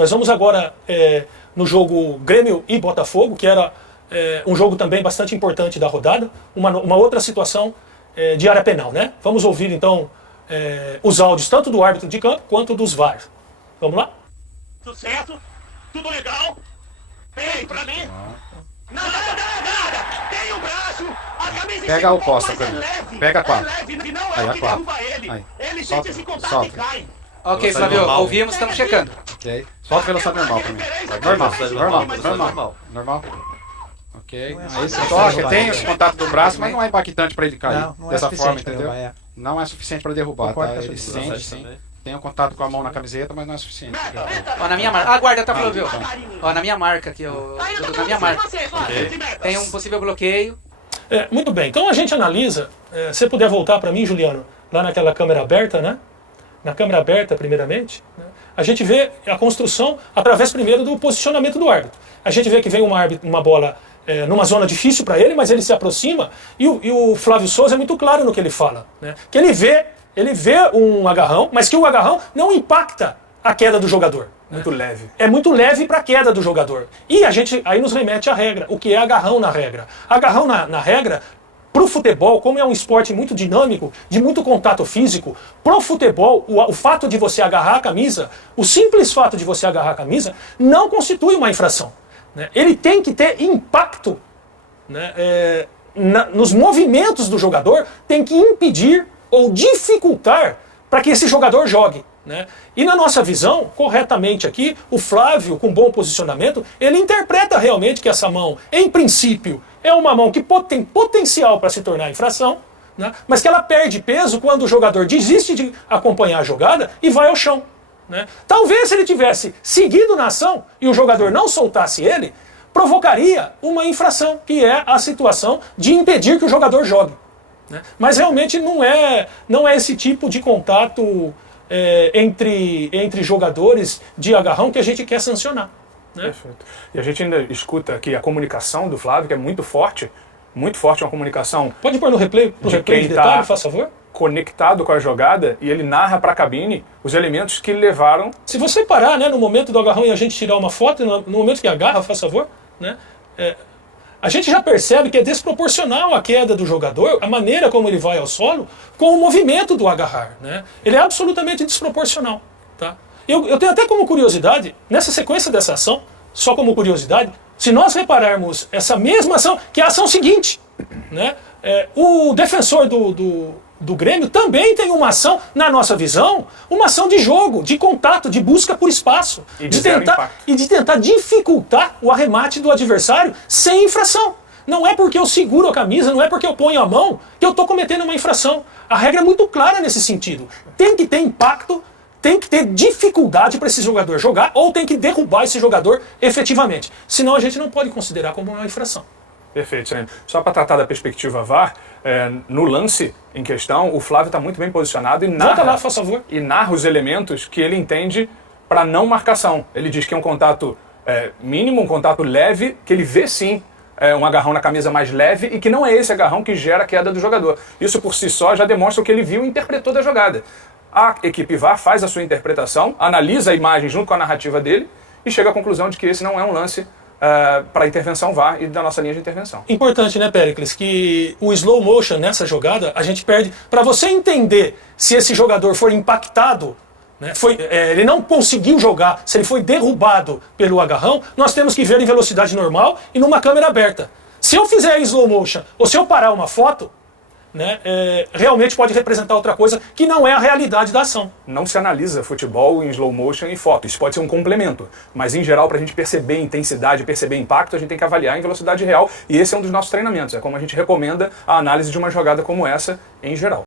Nós vamos agora no jogo Grêmio e Botafogo, que era um jogo também bastante importante da rodada, uma outra situação de área penal, né? Vamos ouvir então os áudios tanto do árbitro de campo quanto dos VAR. Vamos lá? Tudo certo? Tudo legal? Ei, pra mim? Nada! Tem o braço, a camisa pega o posta, pega a 4. Aí, a 4. Ele. Ele sente esse contato e cai. Ok, Flávio, ouvimos, estamos checando. Ok. Solta a velocidade normal pra mim. Normal. Ok. Aí você toca, tem esse contato do braço, mas não é impactante pra ele cair. Dessa forma, entendeu? Não é suficiente pra derrubar, tá? Ele sente, sim. Tem um contato com a mão na camiseta, mas não é suficiente. Ó, na minha marca. Ah, guarda, tá, Flávio. Ó, na minha marca aqui, ó. Na minha marca. Tem um possível bloqueio. Muito bem, então a gente analisa, se você puder voltar para mim, Juliano, lá naquela câmera aberta, né? Na câmera aberta, primeiramente, né? A gente vê a construção através primeiro do posicionamento do árbitro. A gente vê que vem uma bola numa zona difícil para ele, mas ele se aproxima e o Flávio Souza é muito claro no que ele fala, né? Que ele vê um agarrão, mas que o agarrão não impacta a queda do jogador. Muito leve. É muito leve para a queda do jogador. E a gente aí nos remete à regra. O que é agarrão na regra? Agarrão na regra, pro futebol, como é um esporte muito dinâmico, de muito contato físico, pro futebol, o fato de você agarrar a camisa, o simples fato de você agarrar a camisa, não constitui uma infração, né? Ele tem que ter impacto, né, nos movimentos do jogador, tem que impedir ou dificultar para que esse jogador jogue, né? E na nossa visão, corretamente aqui, o Flávio, com bom posicionamento, ele interpreta realmente que essa mão, em princípio, é uma mão que tem potencial para se tornar infração, né? Mas que ela perde peso quando o jogador desiste de acompanhar a jogada e vai ao chão, né? Talvez se ele tivesse seguido na ação e o jogador não soltasse ele, provocaria uma infração, que é a situação de impedir que o jogador jogue, né? Mas realmente não é esse tipo de contato entre jogadores de agarrão que a gente quer sancionar, né? Perfeito. E a gente ainda escuta aqui a comunicação do Flávio, que é muito forte uma comunicação. Pode pôr no replay, de detalhe, faz favor? Conectado com a jogada, e ele narra para a cabine os elementos que levaram. Se você parar, né, no momento do agarrão e a gente tirar uma foto, no momento que agarra, faz favor, né, a gente já percebe que é desproporcional a queda do jogador, a maneira como ele vai ao solo, com o movimento do agarrar, né? Ele é absolutamente desproporcional, tá? Eu tenho até como curiosidade, nessa sequência dessa ação, só como curiosidade, se nós repararmos essa mesma ação, que é a ação seguinte, né? O defensor do Grêmio também tem uma ação, na nossa visão, uma ação de jogo, de contato, de busca por espaço, de tentar dificultar o arremate do adversário sem infração. Não é porque eu seguro a camisa, não é porque eu ponho a mão que eu estou cometendo uma infração. A regra é muito clara nesse sentido. Tem que ter impacto, tem que ter dificuldade para esse jogador jogar ou tem que derrubar esse jogador efetivamente. Senão a gente não pode considerar como uma infração. Perfeito, né? Só para tratar da perspectiva VAR, no lance em questão, o Flávio está muito bem posicionado e Volta lá, faz favor. narra os elementos que ele entende para não marcação. Ele diz que é um contato mínimo, um contato leve, que ele vê sim um agarrão na camisa mais leve e que não é esse agarrão que gera a queda do jogador. Isso por si só já demonstra o que ele viu e interpretou da jogada. A equipe VAR faz a sua interpretação, analisa a imagem junto com a narrativa dele e chega à conclusão de que esse não é um lance para intervenção VAR e da nossa linha de intervenção. Importante, né, Péricles, que o slow motion nessa jogada a gente perde. Para você entender se esse jogador for impactado, né, ele não conseguiu jogar, se ele foi derrubado pelo agarrão, nós temos que ver em velocidade normal e numa câmera aberta. Se eu fizer slow motion ou se eu parar uma foto, né, realmente pode representar outra coisa que não é a realidade da ação. Não se analisa futebol em slow motion e foto, isso pode ser um complemento, mas em geral, para a gente perceber intensidade, perceber impacto, a gente tem que avaliar em velocidade real, e esse é um dos nossos treinamentos, é como a gente recomenda a análise de uma jogada como essa em geral.